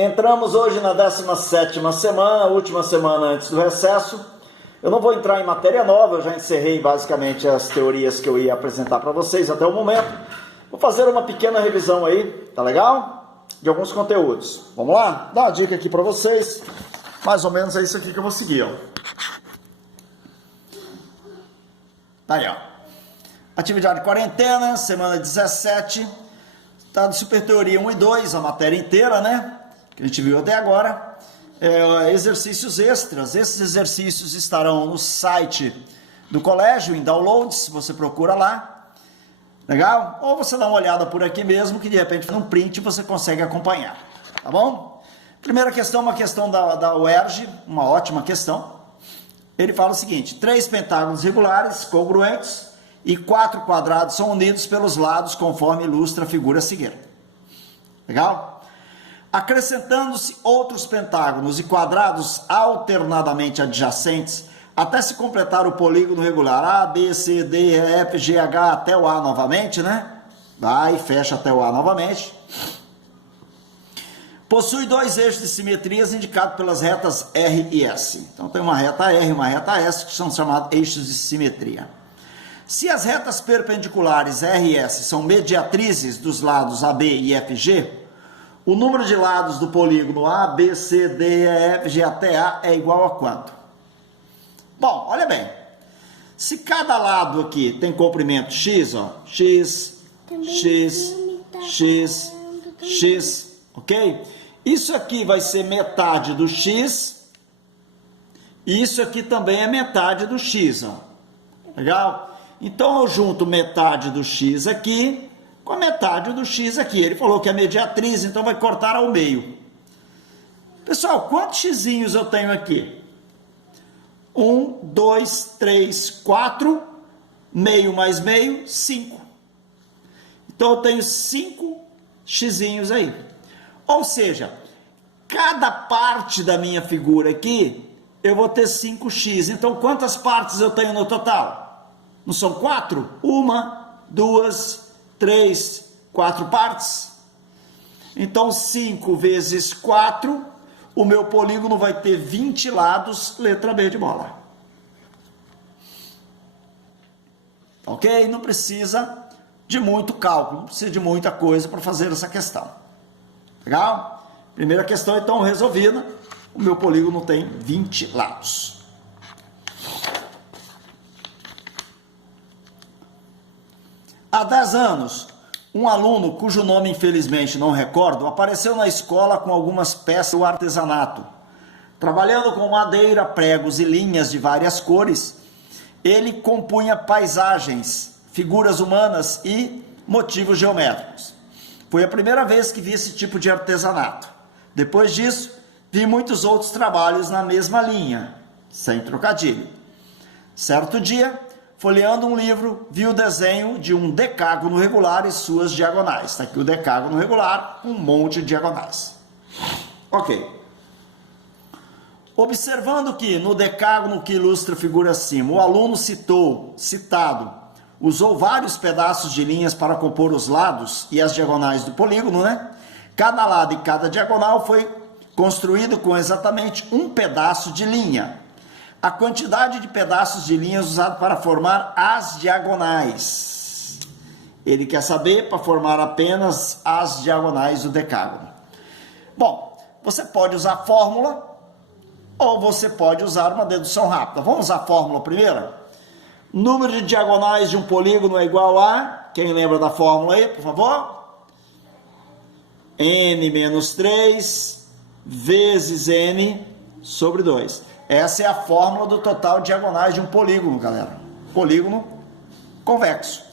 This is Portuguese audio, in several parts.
Entramos hoje na 17ª semana, última semana antes do recesso. Eu não vou entrar em matéria nova, eu já encerrei basicamente as teorias que eu ia apresentar para vocês até o momento. Vou fazer uma pequena revisão aí, tá legal? De alguns conteúdos. Vamos lá? Dá uma dica aqui para vocês. Mais ou menos é isso aqui que eu vou seguir, ó. Tá aí, ó. Atividade de quarentena, semana 17. Tá de Super Teoria 1 e 2, a matéria inteira, né? Que a gente viu até agora. Exercícios extras. Esses exercícios estarão no site do colégio, em downloads, você procura lá. Legal? Ou você dá uma olhada por aqui mesmo, que de repente num print você consegue acompanhar. Tá bom? Primeira questão, uma questão da UERJ, uma ótima questão. Ele fala o seguinte: 3 pentágonos regulares, congruentes, e 4 quadrados são unidos pelos lados, conforme ilustra a figura a seguir. Legal? Acrescentando-se outros pentágonos e quadrados alternadamente adjacentes, até se completar o polígono regular A, B, C, D, E, F, G, H, até o A novamente, né? Vai e fecha até o A novamente. Possui 2 eixos de simetrias indicados pelas retas R e S. Então tem uma reta R e uma reta S, que são chamados eixos de simetria. Se as retas perpendiculares R e S são mediatrizes dos lados AB e FG, o número de lados do polígono A, B, C, D, E, F, G até A é igual a quanto? Bom, olha bem. Se cada lado aqui tem comprimento X, ó, X, X, X, X, ok? Isso aqui vai ser metade do X, e isso aqui também é metade do X, ó. Legal? Então eu junto metade do X aqui com a metade do X aqui. Ele falou que é mediatriz, então vai cortar ao meio. Pessoal, quantos xzinhos eu tenho aqui? 1, 2, 3, 4, meio mais meio, 5. Então eu tenho 5 xzinhos aí. Ou seja, cada parte da minha figura aqui, eu vou ter 5x. Então quantas partes eu tenho no total? Não são 4? 1, 2, 3, 4 partes. Então 5 vezes 4, o meu polígono vai ter 20 lados, letra B de bola. Ok? Não precisa de muito cálculo, não precisa de muita coisa para fazer essa questão. Legal? Primeira questão então resolvida, o meu polígono tem 20 lados. Há 10 anos, um aluno, cujo nome infelizmente não recordo, apareceu na escola com algumas peças do artesanato. Trabalhando com madeira, pregos e linhas de várias cores, ele compunha paisagens, figuras humanas e motivos geométricos. Foi a primeira vez que vi esse tipo de artesanato. Depois disso, vi muitos outros trabalhos na mesma linha, sem trocadilho. Certo dia, folheando um livro, vi o desenho de um decágono regular e suas diagonais. Está aqui o decágono regular, um monte de diagonais. Ok. Observando que no decágono que ilustra a figura acima, o aluno citado, usou vários pedaços de linhas para compor os lados e as diagonais do polígono, né? Cada lado e cada diagonal foi construído com exatamente um pedaço de linha. A quantidade de pedaços de linhas usados para formar as diagonais. Ele quer saber para formar apenas as diagonais do decágono. Bom, você pode usar a fórmula ou você pode usar uma dedução rápida. Vamos usar a fórmula primeiro? Número de diagonais de um polígono é igual a... Quem lembra da fórmula aí, por favor? N menos 3 vezes N sobre 2. Essa é a fórmula do total de diagonais de um polígono, galera. Polígono convexo.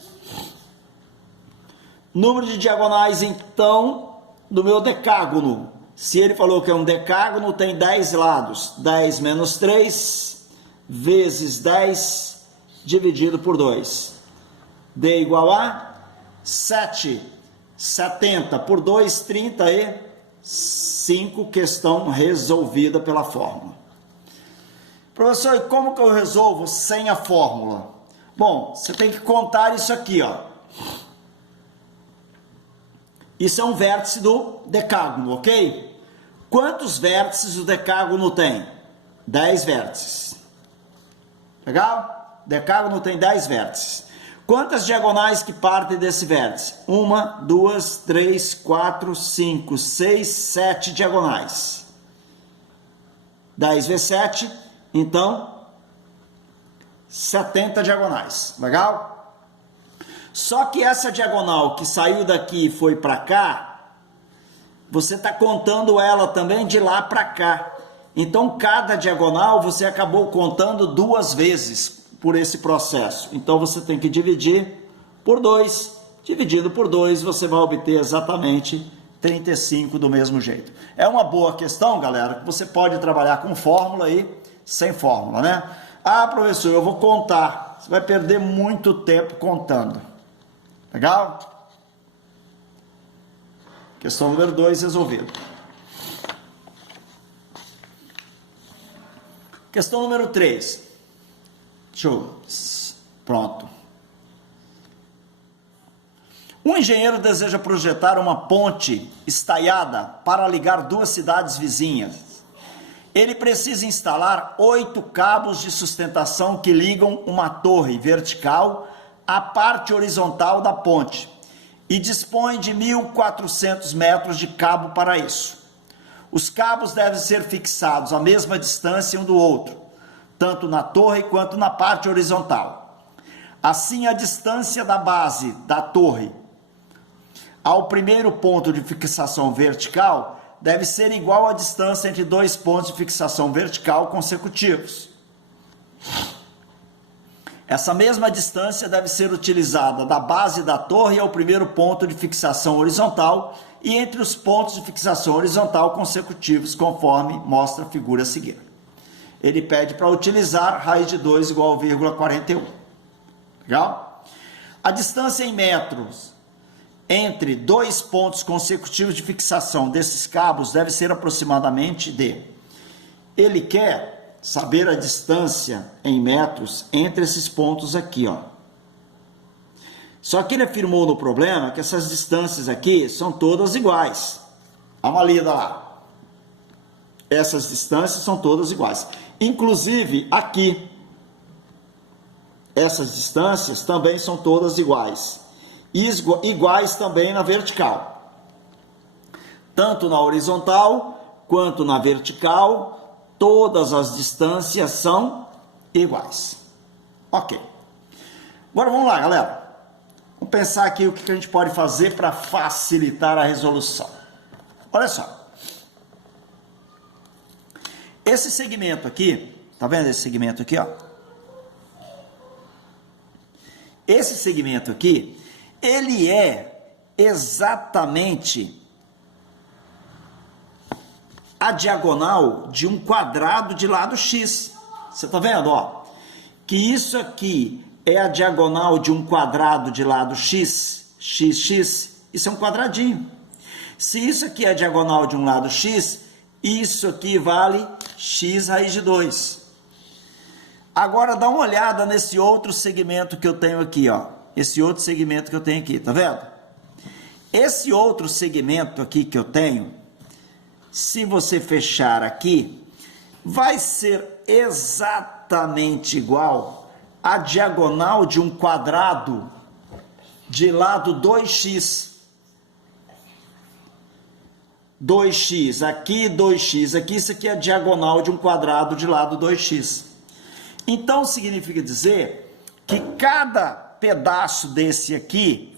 Número de diagonais, então, do meu decágono. Se ele falou que é um decágono, tem 10 lados. 10 menos 3 vezes 10 dividido por 2. D igual a 7. 70 por 2, 35. Questão resolvida pela fórmula. Professor, e como que eu resolvo sem a fórmula? Bom, você tem que contar isso aqui, ó. Isso é um vértice do decágono, ok? Quantos vértices o decágono tem? 10 vértices. Legal? Decágono tem 10 vértices. Quantas diagonais que partem desse vértice? 1, 2, 3, 4, 5, 6, 7 diagonais. 10 vezes 7, então 70 diagonais. Legal? Só que essa diagonal que saiu daqui e foi para cá, você está contando ela também de lá para cá. Então, cada diagonal você acabou contando 2 vezes por esse processo. Então, você tem que dividir por 2. Dividido por 2, você vai obter exatamente 35 do mesmo jeito. É uma boa questão, galera, que você pode trabalhar com fórmula e sem fórmula, né? Ah, professor, eu vou contar. Você vai perder muito tempo contando. Legal? Questão número 2 resolvida. Questão número 3. Pronto. Um engenheiro deseja projetar uma ponte estaiada para ligar 2 cidades vizinhas. Ele precisa instalar 8 cabos de sustentação que ligam uma torre vertical à parte horizontal da ponte e dispõe de 1.400 metros de cabo para isso. Os cabos devem ser fixados à mesma distância um do outro, tanto na torre quanto na parte horizontal. Assim, a distância da base da torre ao primeiro ponto de fixação vertical deve ser igual à distância entre 2 pontos de fixação vertical consecutivos. Essa mesma distância deve ser utilizada da base da torre ao primeiro ponto de fixação horizontal e entre os pontos de fixação horizontal consecutivos, conforme mostra a figura a seguir. Ele pede para utilizar raiz de 2 igual a 0,41. Legal? A distância em metros entre 2 pontos consecutivos de fixação desses cabos deve ser aproximadamente de... Ele quer saber a distância em metros entre esses pontos aqui, ó. Só que ele afirmou no problema que essas distâncias aqui são todas iguais. Dá uma lida lá. Essas distâncias são todas iguais. Inclusive aqui, essas distâncias também são todas iguais. Iguais também na vertical. Tanto na horizontal quanto na vertical, todas as distâncias são iguais. Ok. Agora vamos lá, galera. Vamos pensar aqui o que a gente pode fazer para facilitar a resolução. Olha só. Esse segmento aqui, tá vendo esse segmento aqui, ó? Esse segmento aqui, ele é exatamente a diagonal de um quadrado de lado x. Você tá vendo, ó? Que isso aqui é a diagonal de um quadrado de lado x, x, isso é um quadradinho. Se isso aqui é a diagonal de um lado x, isso aqui vale x raiz de 2. Agora dá uma olhada nesse outro segmento que eu tenho aqui, ó. Esse outro segmento que eu tenho aqui, tá vendo? Esse outro segmento aqui que eu tenho, se você fechar aqui, vai ser exatamente igual à diagonal de um quadrado de lado 2x. 2x, aqui 2x, aqui isso aqui é a diagonal de um quadrado de lado 2x. Então significa dizer que cada pedaço desse aqui,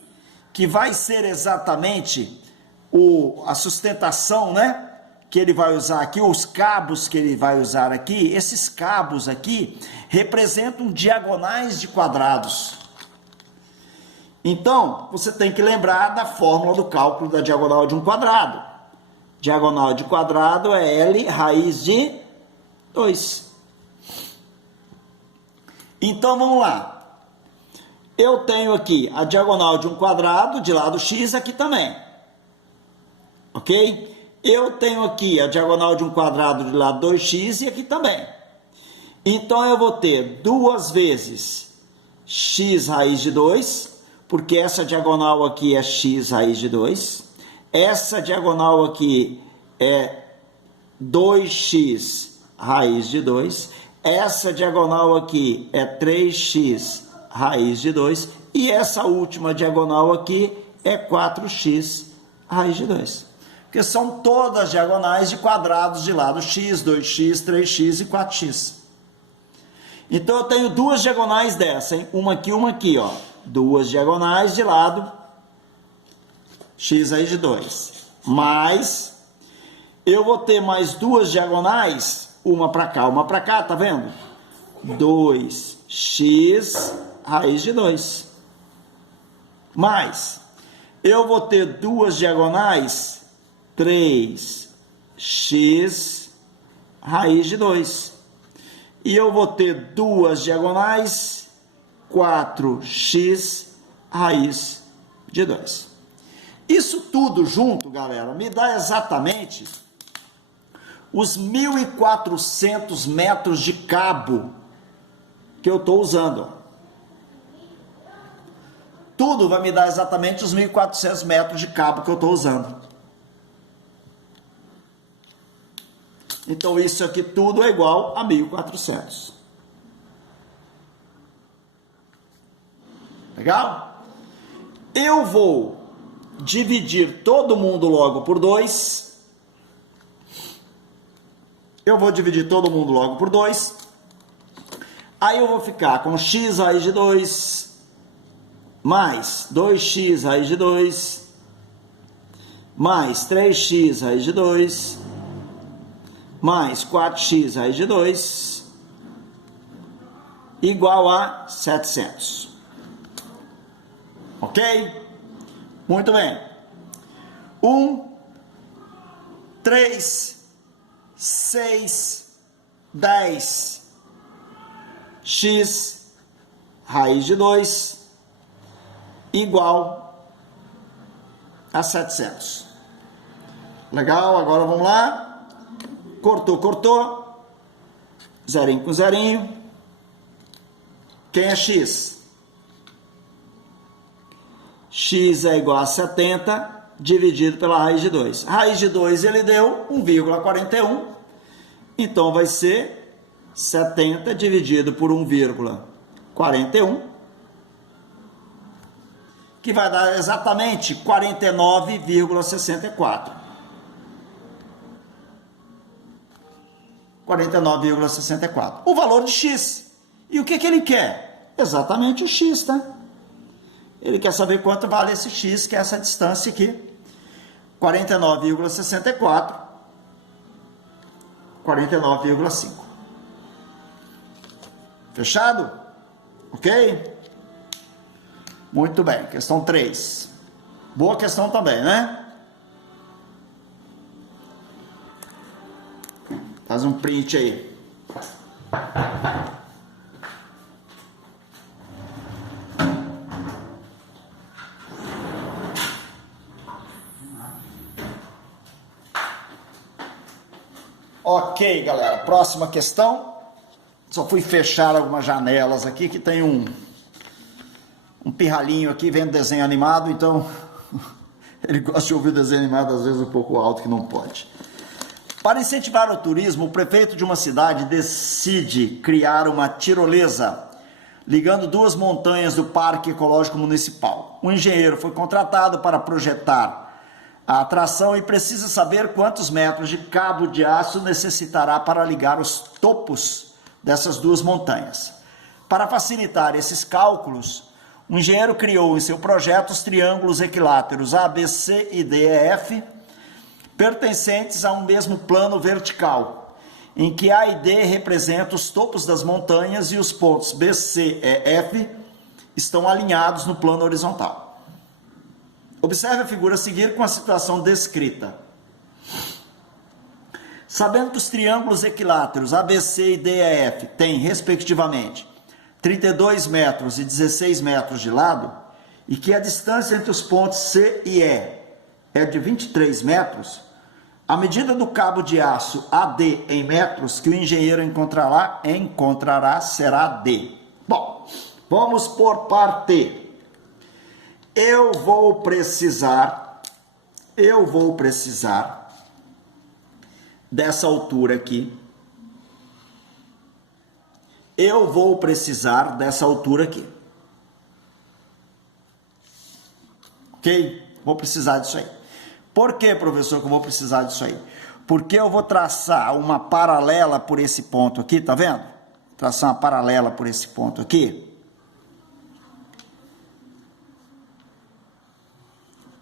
que vai ser exatamente a sustentação, né? Que ele vai usar aqui, os cabos que ele vai usar aqui, esses cabos aqui representam diagonais de quadrados. Então, você tem que lembrar da fórmula do cálculo da diagonal de um quadrado. Diagonal de quadrado é L raiz de 2. Então, vamos lá. Eu tenho aqui a diagonal de um quadrado de lado x aqui também. Ok? Eu tenho aqui a diagonal de um quadrado de lado 2x e aqui também. Então, eu vou ter 2 vezes x raiz de 2, porque essa diagonal aqui é x raiz de 2. Essa diagonal aqui é 2x raiz de 2. Essa diagonal aqui é 3x raiz de 2. E essa última diagonal aqui é 4x raiz de 2. Porque são todas diagonais de quadrados de lado x, 2x, 3x e 4x. Então eu tenho duas diagonais dessa, hein? Uma aqui, ó. Duas diagonais de lado, x raiz de 2. Mas eu vou ter mais duas diagonais, uma para cá, tá vendo? 2x raiz de 2. Mais, eu vou ter duas diagonais, 3x raiz de 2. E eu vou ter duas diagonais, 4x raiz de 2. Isso tudo junto, galera, me dá exatamente os 1.400 metros de cabo que eu estou usando. Tudo vai me dar exatamente os 1.400 metros de cabo que eu estou usando. Então, isso aqui tudo é igual a 1.400. Legal? Eu vou dividir todo mundo logo por 2. Aí eu vou ficar com x raiz de 2 mais 2x raiz de 2 mais 3x raiz de 2 mais 4x raiz de 2 igual a 700. Ok? Muito bem. 1, 3, 6, 10, x raiz de 2 igual a 700. Legal? Agora vamos lá. Cortou. Zerinho com zerinho. Quem é x? X é igual a 70 dividido pela raiz de 2. Raiz de 2 ele deu 1,41. Então vai ser 70 dividido por 1,41. Que vai dar exatamente 49,64. 49,64. O valor de x. E o que ele quer? Exatamente o x, tá? Ele quer saber quanto vale esse x, que é essa distância aqui. 49,64. 49,5. Fechado? Ok? Muito bem. Questão 3. Boa questão também, né? Faz um print aí. Ok, galera. Próxima questão. Só fui fechar algumas janelas aqui que tem um pirralhinho aqui vendo desenho animado, então ele gosta de ouvir desenho animado às vezes um pouco alto que não pode. Para incentivar o turismo, o prefeito de uma cidade decide criar uma tirolesa ligando duas montanhas do Parque Ecológico Municipal. Um engenheiro foi contratado para projetar a atração e precisa saber quantos metros de cabo de aço necessitará para ligar os topos dessas duas montanhas. Para facilitar esses cálculos, o engenheiro criou em seu projeto os triângulos equiláteros A, B, C e D, E, F, pertencentes a um mesmo plano vertical, em que A e D representam os topos das montanhas e os pontos B, C e F estão alinhados no plano horizontal. Observe a figura a seguir com a situação descrita. Sabendo que os triângulos equiláteros ABC e DEF têm, respectivamente, 32 metros e 16 metros de lado, e que a distância entre os pontos C e E é de 23 metros, a medida do cabo de aço AD em metros que o engenheiro encontrará será D. Bom, vamos por parte. Eu vou precisar dessa altura aqui, eu vou precisar dessa altura aqui. Ok? Vou precisar disso aí. Por que, professor, que eu vou precisar disso aí? Porque eu vou traçar uma paralela por esse ponto aqui, tá vendo? Traçar uma paralela por esse ponto aqui.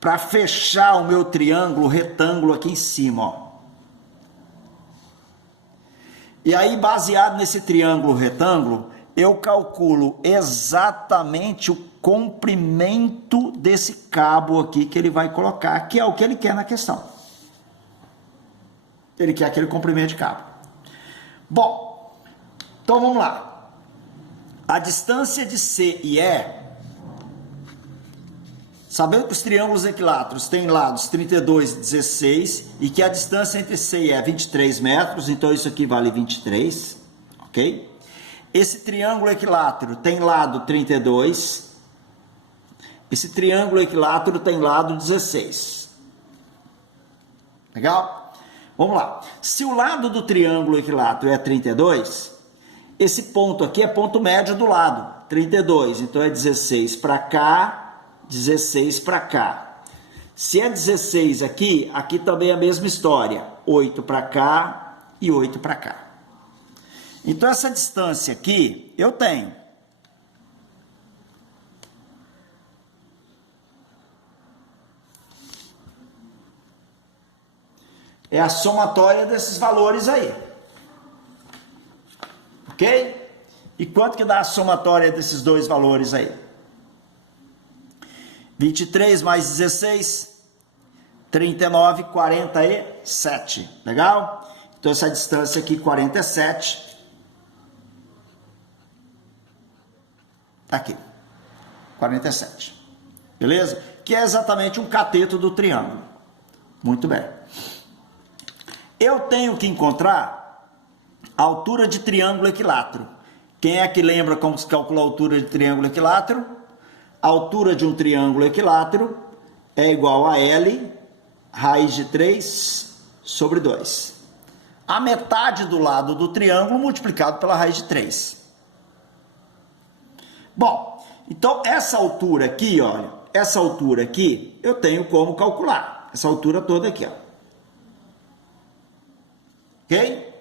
Para fechar o meu triângulo retângulo aqui em cima, ó. E aí, baseado nesse triângulo retângulo, eu calculo exatamente o comprimento desse cabo aqui que ele vai colocar, que é o que ele quer na questão. Ele quer aquele comprimento de cabo. Bom, então vamos lá. A distância de C e E, sabendo que os triângulos equiláteros têm lados 32 e 16 e que a distância entre C e E é 23 metros, então isso aqui vale 23, ok? Esse triângulo equilátero tem lado 32, esse triângulo equilátero tem lado 16. Legal? Vamos lá. Se o lado do triângulo equilátero é 32, esse ponto aqui é ponto médio do lado, 32, então é 16 para cá, 16 para cá. Se é 16 aqui, aqui também é a mesma história. 8 para cá e 8 para cá. Então, essa distância aqui, eu tenho. É a somatória desses valores aí. Ok? E quanto que dá a somatória desses dois valores aí? 23 mais 16, 39, 47. Legal? Então, essa distância aqui, 47. Tá aqui. 47. Beleza? Que é exatamente um cateto do triângulo. Muito bem. Eu tenho que encontrar a altura de triângulo equilátero. Quem é que lembra como se calcula a altura de triângulo equilátero? A altura de um triângulo equilátero é igual a L raiz de 3 sobre 2. A metade do lado do triângulo multiplicado pela raiz de 3. Bom, então essa altura aqui, olha, essa altura aqui, eu tenho como calcular. Essa altura toda aqui, ó. Ok?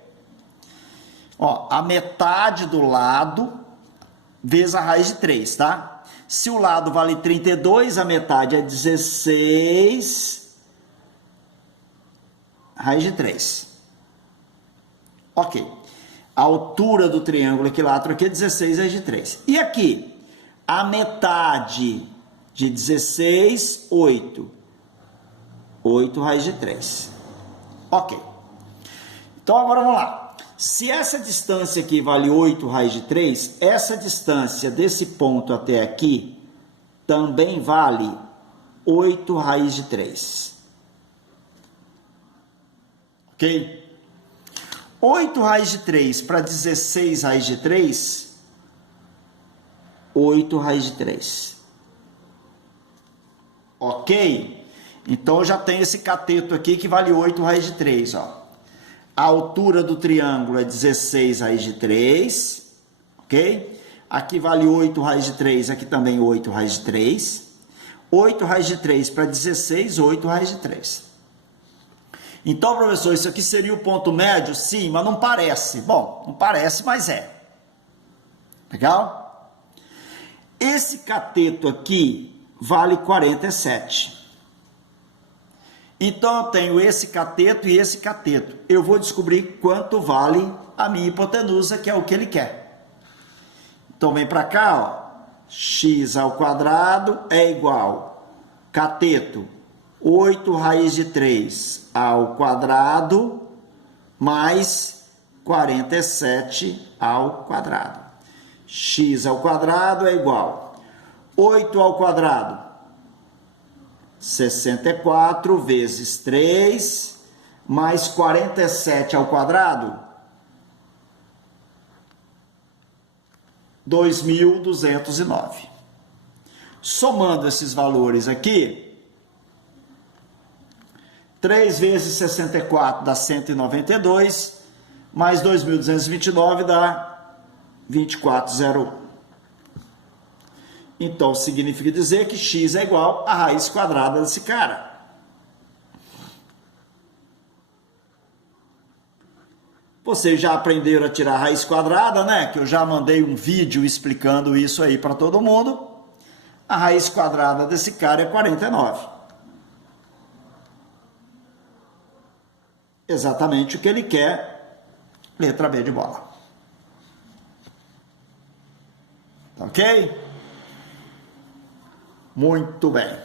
Ó, a metade do lado vezes a raiz de 3, tá? Se o lado vale 32, a metade é 16 raiz de 3. Ok. A altura do triângulo equilátero aqui é 16 raiz de 3. E aqui? A metade de 16, 8. 8 raiz de 3. Ok. Então, agora vamos lá. Se essa distância aqui vale 8 raiz de 3, essa distância desse ponto até aqui também vale 8 raiz de 3. Ok? 8 raiz de 3 para 16 raiz de 3, 8 raiz de 3. Ok? Então, eu já tenho esse cateto aqui que vale 8 raiz de 3, ó. A altura do triângulo é 16 raiz de 3, ok? Aqui vale 8 raiz de 3, aqui também 8 raiz de 3. 8 raiz de 3 para 16, 8 raiz de 3. Então, professor, isso aqui seria o ponto médio? Sim, mas não parece. Bom, não parece, mas é. Legal? Esse cateto aqui vale 47. Então, eu tenho esse cateto e esse cateto. Eu vou descobrir quanto vale a minha hipotenusa, que é o que ele quer. Então, vem para cá, ó. X ao quadrado é igual, cateto, 8 raiz de 3 ao quadrado, mais 47 ao quadrado. X ao quadrado é igual, 8 ao quadrado, 64 vezes 3, mais 47 ao quadrado, 2.209. Somando esses valores aqui, 3 vezes 64 dá 192, mais 2.229 dá 2401. Então, significa dizer que x é igual à raiz quadrada desse cara. Vocês já aprenderam a tirar raiz quadrada, né? Que eu já mandei um vídeo explicando isso aí para todo mundo. A raiz quadrada desse cara é 49. Exatamente o que ele quer, letra B de bola. Ok? Muito bem.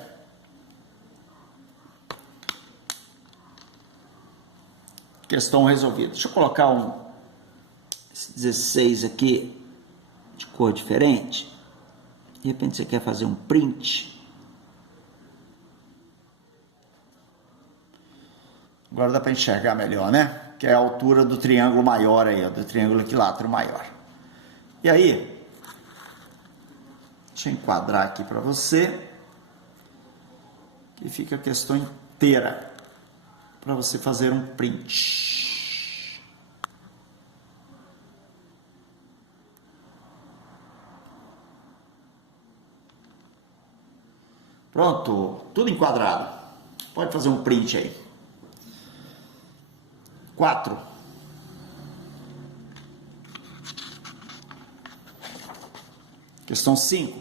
Questão resolvida. Deixa eu colocar esse 16 aqui de cor diferente. De repente você quer fazer um print. Agora dá para enxergar melhor, né? Que é a altura do triângulo maior aí, ó, do triângulo equilátero maior. E aí, deixa eu enquadrar aqui para você, que fica a questão inteira para você fazer um print. Pronto, tudo enquadrado. Pode fazer um print aí. 4. Questão 5.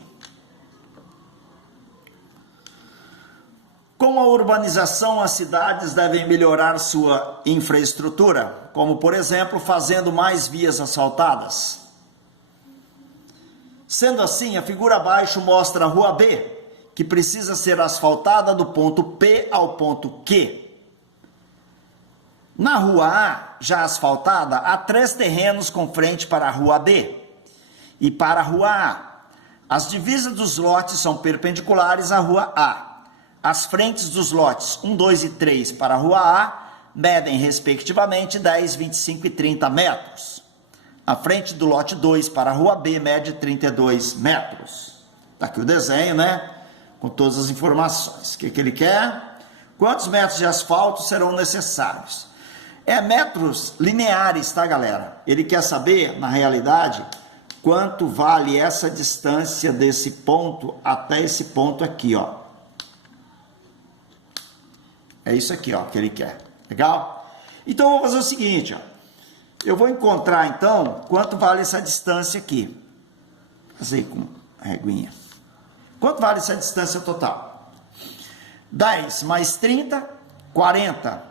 Com a urbanização, as cidades devem melhorar sua infraestrutura, como, por exemplo, fazendo mais vias asfaltadas. Sendo assim, a figura abaixo mostra a rua B, que precisa ser asfaltada do ponto P ao ponto Q. Na rua A, já asfaltada, há 3 terrenos com frente para a rua B e para a rua A. As divisas dos lotes são perpendiculares à rua A. As frentes dos lotes 1, 2 e 3 para a rua A medem, respectivamente, 10, 25 e 30 metros. A frente do lote 2 para a rua B mede 32 metros. Está aqui o desenho, né? Com todas as informações. O que ele quer? Quantos metros de asfalto serão necessários? É metros lineares, tá, galera? Ele quer saber, na realidade, quanto vale essa distância desse ponto até esse ponto aqui, ó. É isso aqui, ó, que ele quer. Legal? Então, eu vou fazer o seguinte, ó. Eu vou encontrar, então, quanto vale essa distância aqui. Vou fazer com a reguinha. Quanto vale essa distância total? 10 mais 30, 40.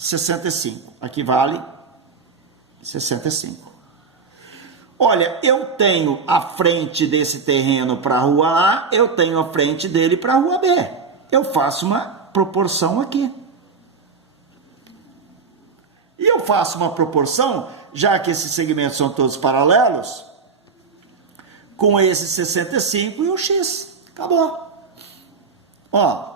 65. Aqui vale 65. Olha, eu tenho a frente desse terreno para a rua A, eu tenho a frente dele para a rua B. Eu faço uma proporção aqui. E eu faço uma proporção, já que esses segmentos são todos paralelos, com esse 65 e o X. Acabou. Ó.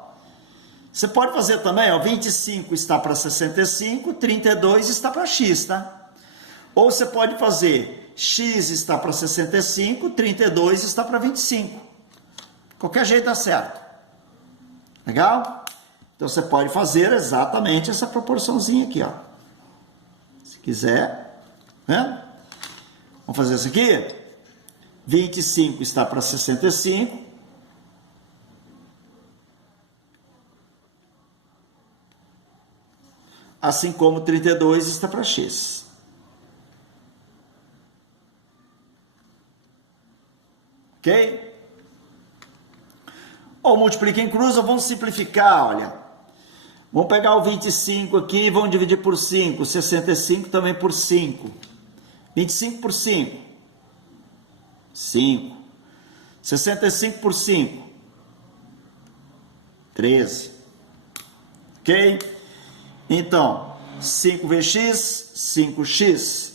Você pode fazer também, ó, 25 está para 65, 32 está para x, tá? Ou você pode fazer x está para 65, 32 está para 25. Qualquer jeito dá certo. Legal? Então você pode fazer exatamente essa proporçãozinha aqui, ó. Se quiser, né? Vamos fazer isso aqui? 25 está para 65. Assim como 32 está para x. Ok? Ou multiplica em cruz, ou vamos simplificar, olha. Vamos pegar o 25 aqui e vamos dividir por 5. 65 também por 5. 25 por 5. 5. 65 por 5. 13. Ok? Então, 5 vezes x, 5x.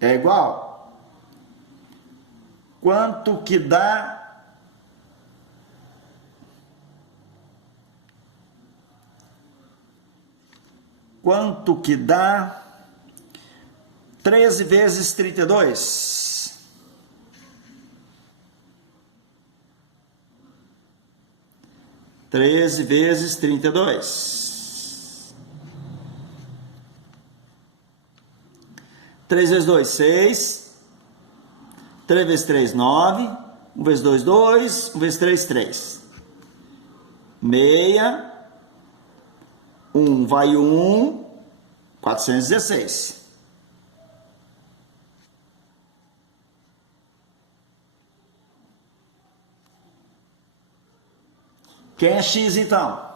É igual. Quanto que dá? Quanto que dá 13 vezes 32? 13 vezes 32. 3 vezes 2, 6. 3 vezes 3, 9. 1 vezes 2, 2. 1 vezes 3, 3. 6. 1 vai 1. 416. Quem é X, então?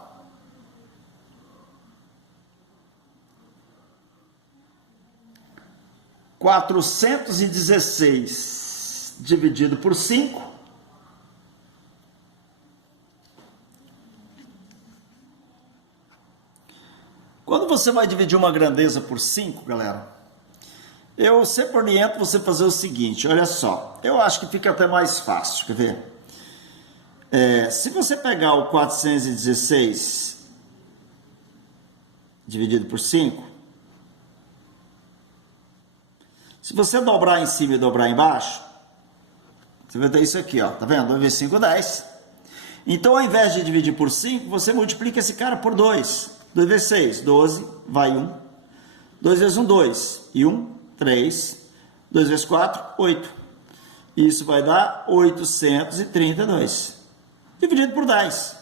(416) dividido por 5. Quando você vai dividir uma grandeza por 5, galera, eu sempre oriento você fazer o seguinte, olha só, eu acho que fica até mais fácil, quer ver? Se você pegar o 416 dividido por 5, se você dobrar em cima e dobrar embaixo, você vai ter isso aqui, ó, tá vendo? 2 vezes 5, 10. Então, ao invés de dividir por 5, você multiplica esse cara por 2. 2 vezes 6, 12, vai 1. 2 vezes 1, 2. E 1, 3. 2 vezes 4, 8. Isso vai dar 832. Dividido por 10.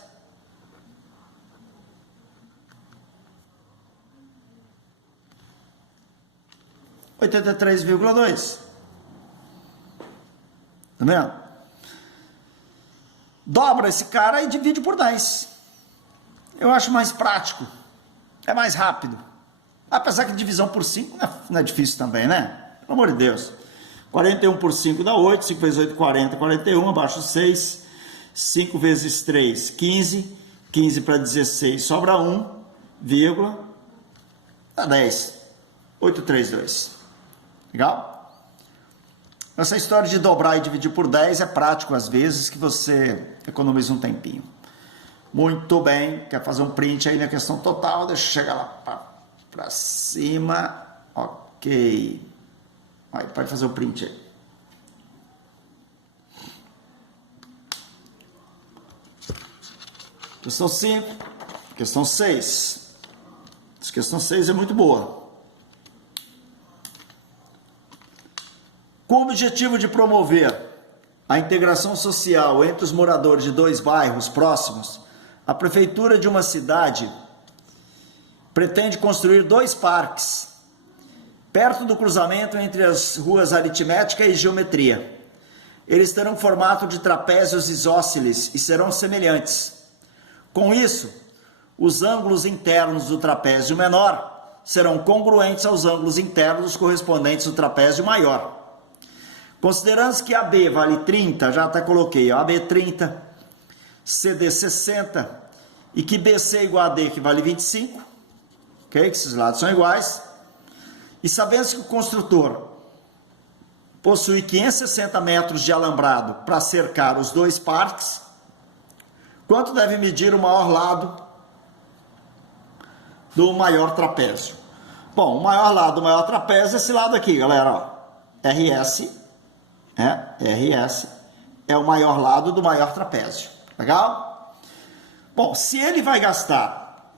(83,2). Tá vendo? Dobra esse cara e divide por 10. Eu acho mais prático. É mais rápido. Apesar que divisão por 5 não é difícil também, né? Pelo amor de Deus. 41 por 5 dá 8. 5 vezes 8, 40. 41. Abaixo 6. 5 vezes 3, 15. 15 para 16, sobra 1, vírgula. Dá 10. 832. Legal? Essa história de dobrar e dividir por 10 é prático às vezes, que você economiza um tempinho. Muito bem. Quer fazer um print aí na questão total? Deixa eu chegar lá para cima. Ok. Aí, pode fazer o print aí. Questão 5, questão 6. Essa questão 6 é muito boa. Com o objetivo de promover a integração social entre os moradores de 2 bairros próximos, a prefeitura de uma cidade pretende construir 2 parques perto do cruzamento entre as ruas Aritmética e Geometria. Eles terão formato de trapézios isósceles e serão semelhantes. Com isso, os ângulos internos do trapézio menor serão congruentes aos ângulos internos correspondentes do trapézio maior. Considerando que AB vale 30, já até coloquei, ó, AB 30, CD 60, e que BC é igual a D, que vale 25, ok? Que esses lados são iguais. E sabendo que o construtor possui 560 metros de alambrado para cercar os 2 parques, quanto deve medir o maior lado do maior trapézio? Bom, o maior lado do maior trapézio é esse lado aqui, galera, ó. RS, RS é o maior lado do maior trapézio. Legal? Bom, se ele vai gastar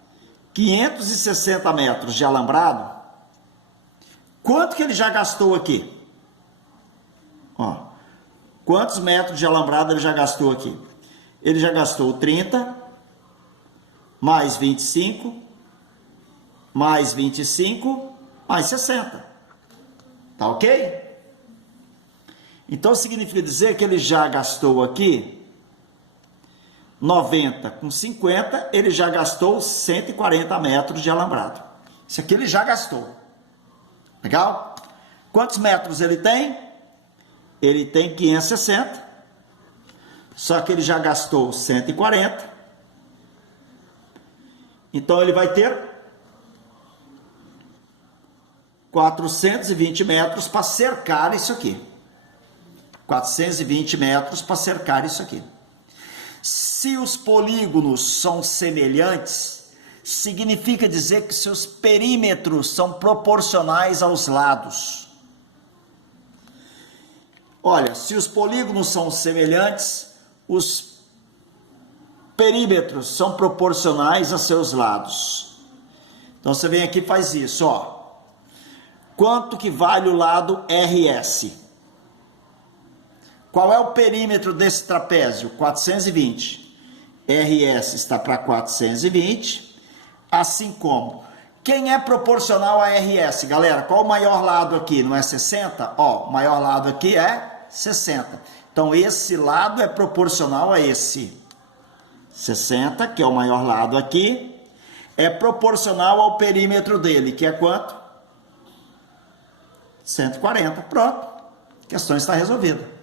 560 metros de alambrado, quanto que ele já gastou aqui? Ó, quantos metros de alambrado ele já gastou aqui? Ele já gastou 30, mais 25, mais 25, mais 60. Tá ok? Então significa dizer que ele já gastou aqui 90 com 50, ele já gastou 140 metros de alambrado. Isso aqui ele já gastou. Legal? Quantos metros ele tem? Ele tem 560. Só que ele já gastou 140. Então ele vai ter 420 metros para cercar isso aqui. 420 metros para cercar isso aqui. Se os polígonos são semelhantes, significa dizer que seus perímetros são proporcionais aos lados. Olha, se os polígonos são semelhantes, os perímetros são proporcionais a seus lados. Então você vem aqui e faz isso, ó. Quanto que vale o lado RS? Qual é o perímetro desse trapézio? 420. RS está para 420, assim como. Quem é proporcional a RS, galera? Qual o maior lado aqui? Não é 60? Ó, o maior lado aqui é 60. Então, esse lado é proporcional a esse. 60, que é o maior lado aqui, é proporcional ao perímetro dele, que é quanto? 140. Pronto. A questão está resolvida.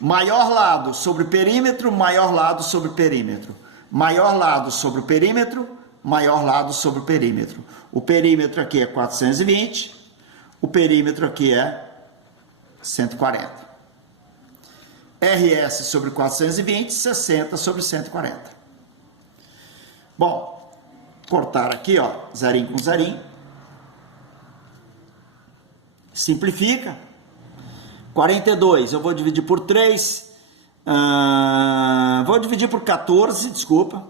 Maior lado sobre perímetro, maior lado sobre perímetro. Maior lado sobre o perímetro, maior lado sobre o perímetro. O perímetro aqui é 420, o perímetro aqui é 140. RS sobre 420, 60 sobre 140. Bom, cortar aqui, ó, zerinho com zerinho. Simplifica. 42, eu vou dividir por 3. Vou dividir por 14, desculpa.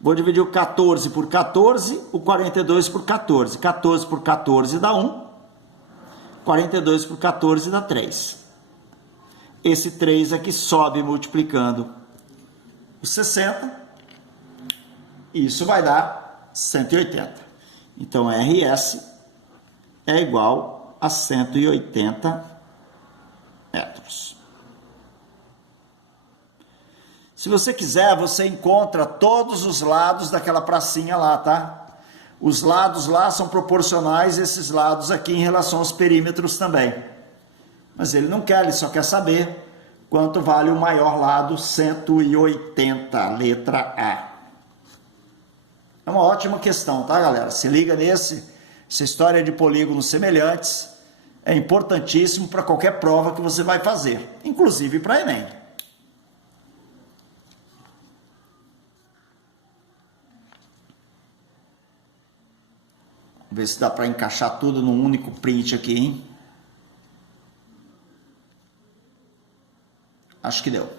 Vou dividir o 14 por 14, o 42 por 14. 14 por 14 dá 1. 42 por 14 dá 3. Esse 3 aqui sobe multiplicando os 60. Isso vai dar 180. Então, RS é igual a 180 metros. Se você quiser, você encontra todos os lados daquela pracinha lá, tá? Os lados lá são proporcionais a esses lados aqui em relação aos perímetros também. Mas ele não quer, ele só quer saber quanto vale o maior lado, 180, letra A. É uma ótima questão, tá, galera? Se liga essa história de polígonos semelhantes é importantíssimo para qualquer prova que você vai fazer, inclusive para Enem. Vamos ver se dá para encaixar tudo num único print aqui, hein? Acho que deu.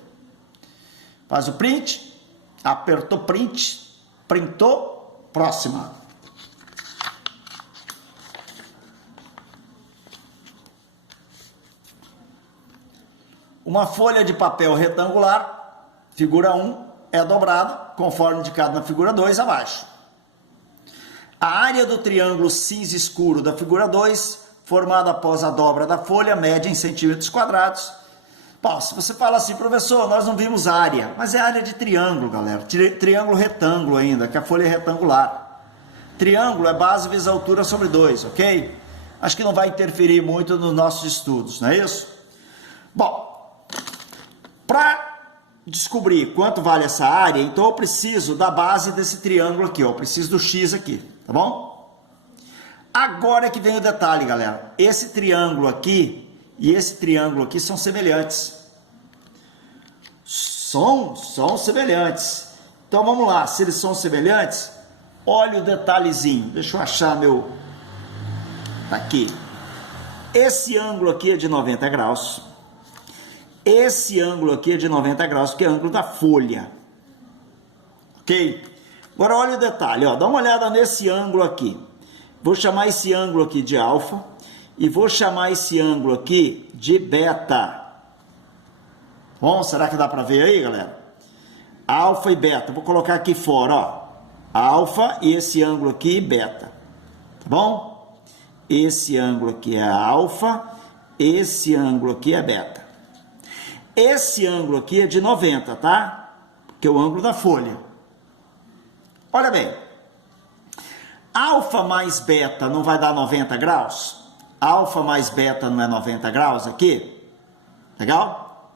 Faz o print, apertou print, printou, próxima. Uma folha de papel retangular, figura 1, é dobrada, conforme indicado na figura 2, abaixo. A área do triângulo cinza escuro da figura 2, formada após a dobra da folha, mede em centímetros quadrados. Bom, se você fala assim, professor, nós não vimos área, mas é área de triângulo, galera. Triângulo retângulo ainda, que a folha é retangular. Triângulo é base vezes altura sobre 2, ok? Acho que não vai interferir muito nos nossos estudos, não é isso? Bom, para descobrir quanto vale essa área, então eu preciso da base desse triângulo aqui, ó. Eu preciso do X aqui, tá bom? Agora é que vem o detalhe, galera. Esse triângulo aqui e esse triângulo aqui são semelhantes. São semelhantes. Então vamos lá, se eles são semelhantes, olha o detalhezinho. Deixa eu achar meu... Tá aqui. Esse ângulo aqui é de 90 graus. Esse ângulo aqui é de 90 graus, que é o ângulo da folha. Ok? Agora olha o detalhe, ó. Dá uma olhada nesse ângulo aqui. Vou chamar esse ângulo aqui de alfa e vou chamar esse ângulo aqui de beta. Bom, será que dá para ver aí, galera? Alfa e beta. Vou colocar aqui fora, ó. Alfa e esse ângulo aqui, beta. Tá bom? Esse ângulo aqui é alfa, esse ângulo aqui é beta. Esse ângulo aqui é de 90, tá? Que é o ângulo da folha. Olha bem. Alfa mais beta não vai dar 90 graus? Alfa mais beta não é 90 graus aqui? Legal?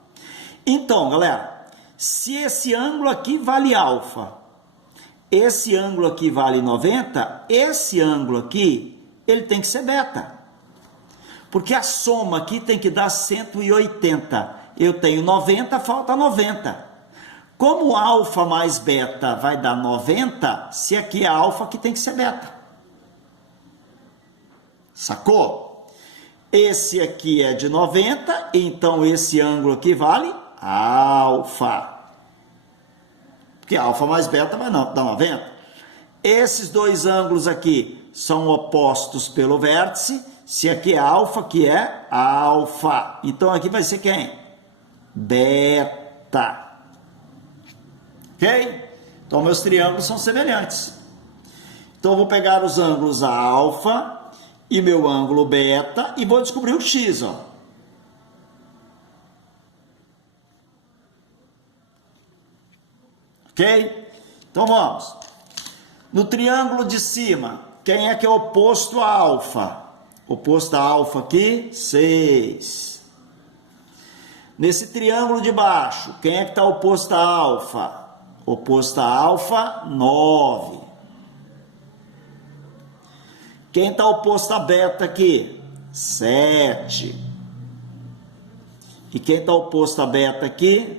Então, galera, se esse ângulo aqui vale alfa, esse ângulo aqui vale 90, esse ângulo aqui, ele tem que ser beta. Porque a soma aqui tem que dar 180. Eu tenho 90, falta 90. Como alfa mais beta vai dar 90, se aqui é alfa, aqui tem que ser beta. Sacou? Esse aqui é de 90, então esse ângulo aqui vale alfa. porque alfa mais beta vai dar 90. Esses dois ângulos aqui são opostos pelo vértice. Se aqui é alfa, aqui é alfa. Então aqui vai ser quem? Beta. Ok? Então meus triângulos são semelhantes. Então eu vou pegar os ângulos alfa e meu ângulo beta e vou descobrir o x, ó. Ok? Então vamos. No triângulo de cima, quem é que é oposto a alfa? Oposto a alfa aqui, 6. Nesse triângulo de baixo, quem é que está oposto a alfa? Oposto a alfa, 9. Quem está oposto a beta aqui? 7. E quem está oposto a beta aqui?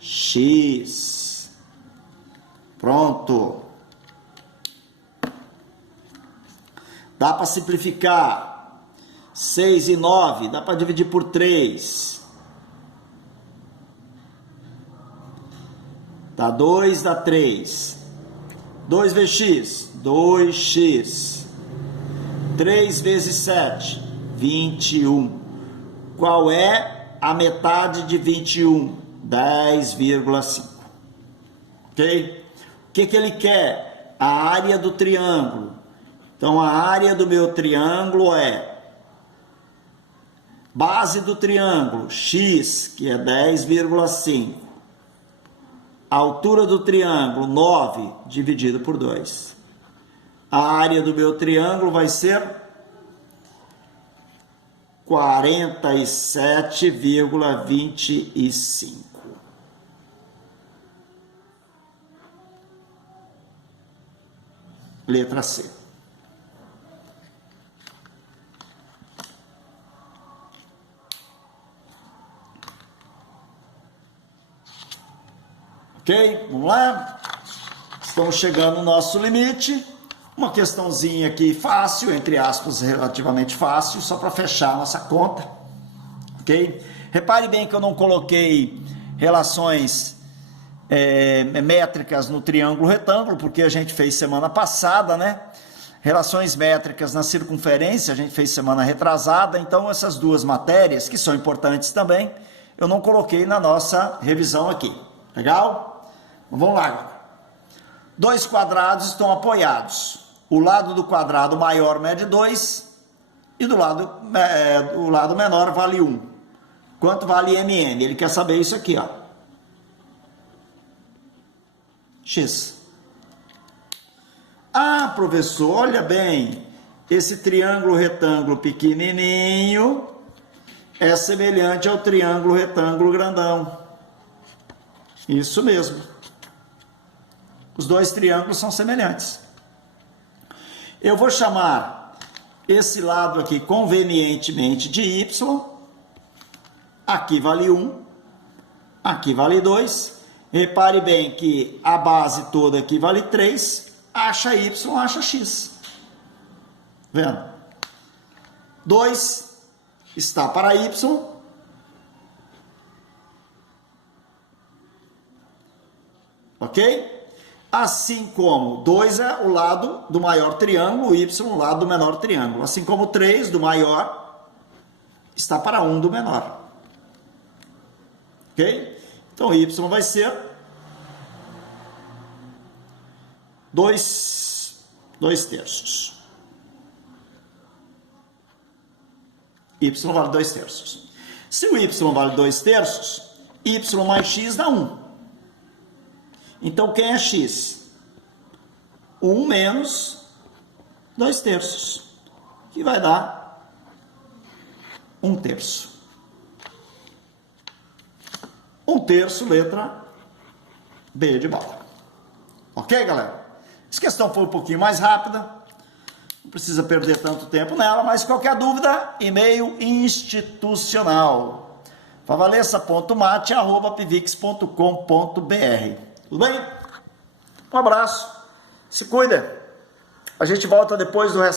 X. Pronto. Dá para simplificar. 6 e 9, dá para dividir por 3. Dá 2, dá 3. 2 vezes x, 2x. 3 vezes 7, 21. Qual é a metade de 21? 10,5. Ok? O que ele quer? A área do triângulo. Então, a área do meu triângulo é base do triângulo, x, que é 10,5. A altura do triângulo, 9, dividido por 2. A área do meu triângulo vai ser 47,25. Letra C. Ok? Vamos lá? Estamos chegando no nosso limite. Uma questãozinha aqui fácil, entre aspas, relativamente fácil, só para fechar a nossa conta. Ok? Repare bem que eu não coloquei relações métricas no triângulo retângulo, porque a gente fez semana passada, né? Relações métricas na circunferência, a gente fez semana retrasada. Então, essas duas matérias, que são importantes também, eu não coloquei na nossa revisão aqui. Legal? Vamos lá. Dois quadrados estão apoiados. O lado do quadrado maior mede 2 e do lado, o lado menor vale 1. Quanto vale MM? Ele quer saber isso aqui, ó. X. Ah, professor, olha bem. Esse triângulo retângulo pequenininho é semelhante ao triângulo retângulo grandão. Isso mesmo. Os dois triângulos são semelhantes. Eu vou chamar esse lado aqui convenientemente de y. Aqui vale 1. Aqui vale 2. Repare bem que a base toda aqui vale 3. Acha y, acha x. Vendo? 2 está para y. Ok? Assim como 2 é o lado do maior triângulo, y o lado do menor triângulo. Assim como 3 do maior está para 1 do menor. Ok? Então, y vai ser 2 terços. Y vale 2 terços. Se o y vale 2 terços, y mais x dá 1. Então, quem é x? 1 menos 2 terços, que vai dar 1 terço. 1 terço, letra B de bola. Ok, galera? Essa questão foi um pouquinho mais rápida. Não precisa perder tanto tempo nela, mas qualquer dúvida, e-mail institucional. favalesa.mate@pivix.com.br. Tudo bem? Um abraço. Se cuida. A gente volta depois do resto.